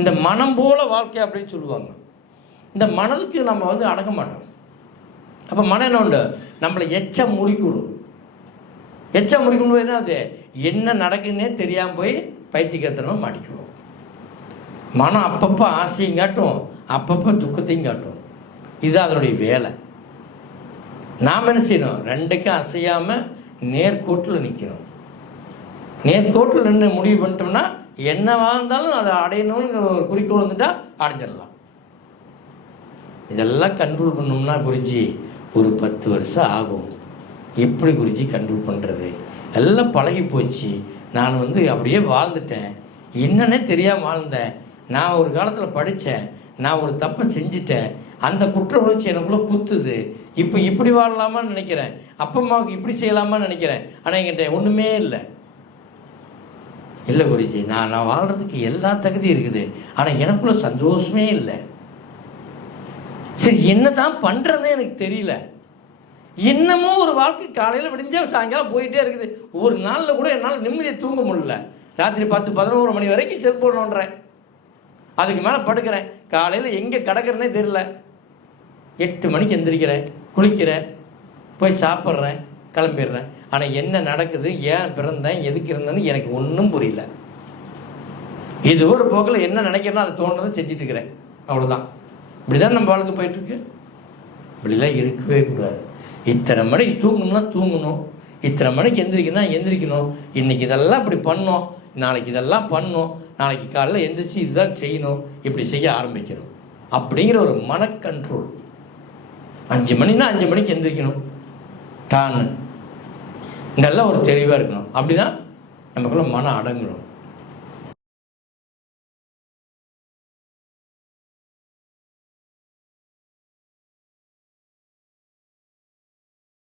இந்த மனம் போல வாழ்க்கை அப்படின்னு சொல்லுவாங்க. இந்த மனதுக்கு நம்ம வந்து அடங்க மாட்டோம். அப்போ மனம் என்ன உண்டு? நம்மளை எச்சம் முடிக்கணும் எச்சம் முடிக்கணும் என்ன அது? என்ன நடக்குதுன்னே தெரியாமல் போய் பைத்தியக்கத்தனமாக மாட்டிக்குவோம் மனம் அப்பப்போ ஆசையும் காட்டும் அப்பப்போ துக்கத்தையும் காட்டும். இது அதனுடைய வேலை. நாம் என்ன செய்யணும்? ரெண்டுக்கும் அசையாமல் நேர்கோட்டில் நிற்கணும் நேர்கோட்டில் நின்று முடிவு பண்ணிட்டோம்னா என்னவா இருந்தாலும் அதை அடையணுங்கிற ஒரு குறிக்கோள் வந்துட்டால் அடைஞ்சிடலாம். இதெல்லாம் கண்ட்ரோல் பண்ணோம்னா குருஜி ஒரு பத்து வருஷம் ஆகும். எப்படி குருஜி கண்ட்ரோல் பண்ணுறது எல்லாம் பழகி போச்சு. நான் வந்து அப்படியே வாழ்ந்துட்டேன். என்னன்னே தெரியாமல் வாழ்ந்தேன். நான் ஒரு காலத்தில் படித்தேன் நான் ஒரு தப்பை செஞ்சுட்டேன். அந்த குற்ற உணர்ச்சி எனக்குள்ளே குத்துது. இப்போ இப்படி வாழலாமான்னு நினைக்கிறேன். அப்பா அம்மாவுக்கு இப்படி செய்யலாமான்னு நினைக்கிறேன். ஆனால் என்கிட்ட ஒன்றுமே இல்லை. இல்லை குருஜி நான் நான் வாழ்கிறதுக்கு எல்லா தகுதியும் இருக்குது. ஆனால் எனக்குள்ள சந்தோஷமே இல்லை. சரி என்ன தான் பண்ணுறதுன்னு எனக்கு தெரியல. இன்னமும் ஒரு வாழ்க்கை காலையில் விடிஞ்சால் சாயங்காலம் போயிட்டே இருக்குது. ஒரு நாளில் கூட என்னால் நிம்மதியை தூங்க முடியல. ராத்திரி பத்து பதினோரு மணி வரைக்கும் செல்போன் நோண்டுறேன் அதுக்கு மேலே படுக்கிறேன். காலையில் எங்கே கிடக்கிறேனே தெரியல. எட்டு மணிக்கு எந்திரிக்கிறேன் குளிக்கிறேன் போய் சாப்பிட்றேன். கிளம்பிடுறேன். ஆனால் என்ன நடக்குது? ஏன் பிறந்தேன்? எதுக்கு இருந்தேன்னு எனக்கு ஒன்றும் புரியல. இது ஒரு போக்கில் என்ன நினைக்கிறனோ அதை தோணுறதை செஞ்சுட்டு இருக்கிறேன். அவ்வளோதான் இப்படி தான் நம்ம வாழ்க்கை போயிட்டுருக்கு. இப்படிலாம் இருக்கவே கூடாது. இத்தனை மணிக்கு தூங்கணும்னா தூங்கணும். இத்தனை மணிக்கு எந்திரிக்கணும்னா எந்திரிக்கணும். இன்னைக்கு இதெல்லாம் இப்படி பண்ணோம். நாளைக்கு இதெல்லாம் பண்ணோம். நாளைக்கு காலையில் எந்திரிச்சு இதுதான் செய்யணும். இப்படி செய்ய ஆரம்பிக்கணும். அப்படிங்கிற ஒரு மன கண்ட்ரோல் அஞ்சு மணினா அஞ்சு மணிக்கு எந்திரிக்கணும். டான்னு. நல்ல ஒரு தெளிவாக இருக்கணும். அப்படின்னா நமக்குள்ள மனம் அடங்கணும்